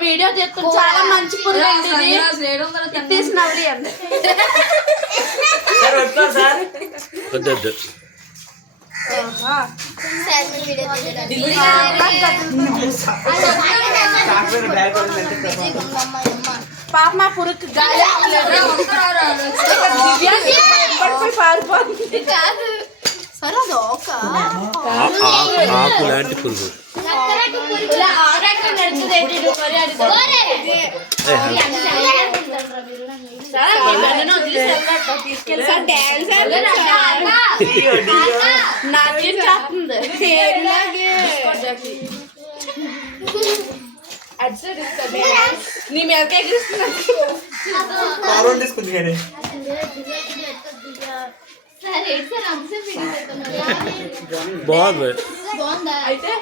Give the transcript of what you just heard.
video చేస్తాం చాలా మంచి పురుగు తీసినవి అండి పాప మా పురుగు పారిపోతుంది కాదు సరే అది ఒక ఆకు లాంటి పురుగు నాట్యం చేస్తుంది నీ మీదకే బాగుంది బాగుందా అయితే